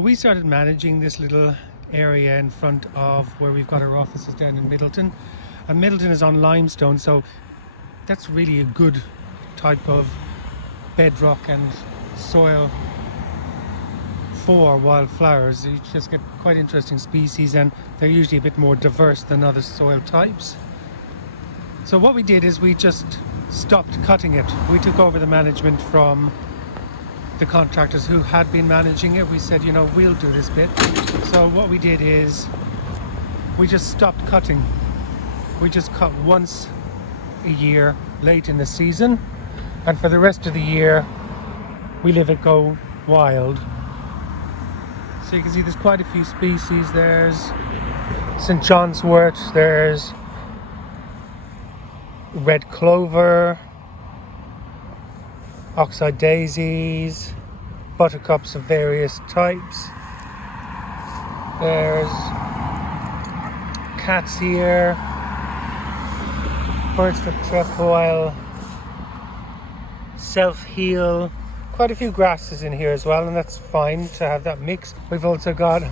we started managing this little area in front of where we've got our offices down in Middleton, and Middleton is on limestone, so that's really a good type of bedrock and soil for wildflowers. You just get quite interesting species, and they're usually a bit more diverse than other soil types. So what we did is we just stopped cutting it. We took over the management from the contractors who had been managing it. We said, you know, we'll do this bit. So what we did is we just stopped cutting. We just cut once a year late in the season, and for the rest of the year we let it go wild. So you can see there's quite a few species. There's St. John's wort, there's red clover, oxeye daisies, buttercups of various types. There's cats here, birchfoot trefoil, self-heal, quite a few grasses in here as well, and that's fine to have that mix. We've also got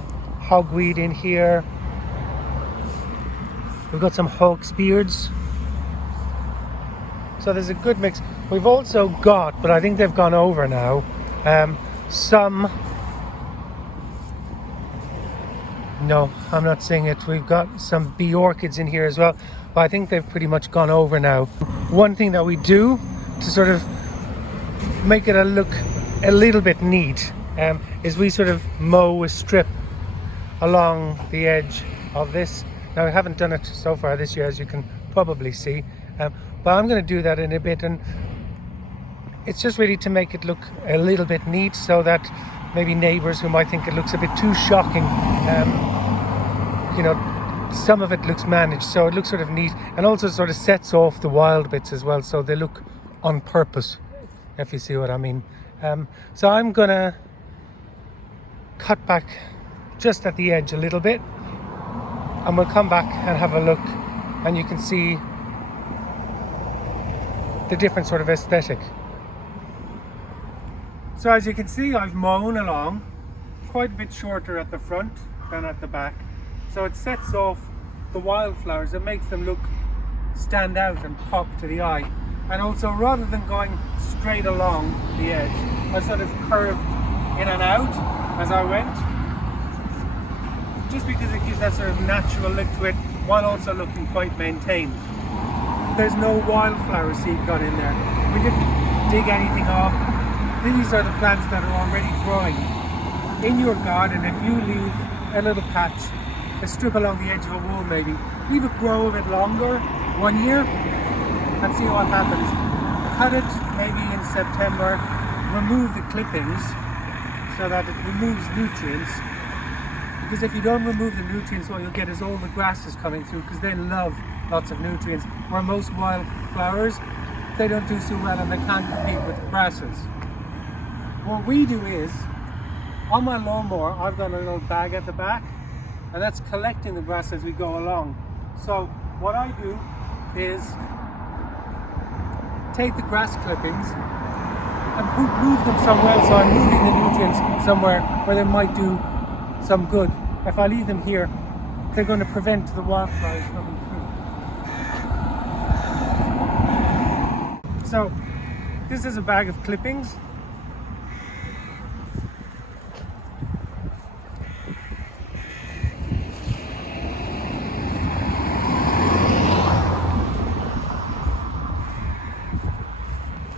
hogweed in here. We've got some hawksbeards. So there's a good mix. We've also got, but I think they've gone over now, some, no, I'm not saying it. We've got some bee orchids in here as well, but I think they've pretty much gone over now. One thing that we do to sort of make it look a little bit neat is we sort of mow a strip along the edge of this. Now, I haven't done it so far this year, as you can probably see, but I'm going to do that in a bit, and it's just really to make it look a little bit neat, so that maybe neighbours who might think it looks a bit too shocking, you know, some of it looks managed, so it looks sort of neat, and also sort of sets off the wild bits as well, so they look on purpose, if you see what I mean. So I'm gonna cut back just at the edge a little bit, and we'll come back and have a look, and you can see the different sort of aesthetic. So as you can see, I've mown along, quite a bit shorter at the front than at the back, so it sets off the wildflowers. It makes them stand out and pop to the eye. And also, rather than going straight along the edge, I sort of curved in and out as I went, just because it gives that sort of natural look to it, while also looking quite maintained. There's no wildflower seed got in there. We didn't dig anything off. These are the plants that are already growing. In your garden, if you leave a little patch, a strip along the edge of a wall maybe, leave it grow a bit longer, 1 year, and see what happens. Cut it maybe in September, remove the clippings so that it removes nutrients, because if you don't remove the nutrients, what you'll get is all the grasses coming through, because they love lots of nutrients, where most wildflowers, they don't do so well and they can't compete with grasses. What we do is, on my lawnmower, I've got a little bag at the back, and that's collecting the grass as we go along. So what I do is take the grass clippings and move them somewhere else. So I'm moving the nutrients somewhere where they might do some good. If I leave them here, they're going to prevent the wildflowers coming through. So this is a bag of clippings.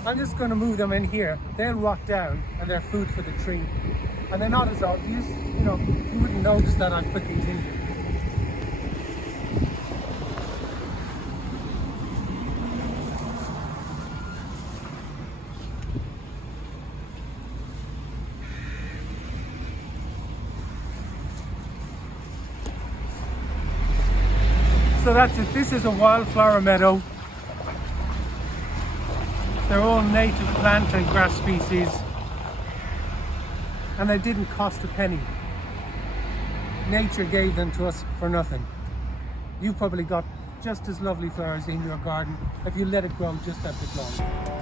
I'm just going to move them in here. They'll rot down and they're food for the tree. And they're not as obvious, you know, you wouldn't notice that I put these in here. So that's it. This is a wildflower meadow. They're all native plant and grass species, and they didn't cost a penny. Nature gave them to us for nothing. You've probably got just as lovely flowers in your garden if you let it grow just that bit longer.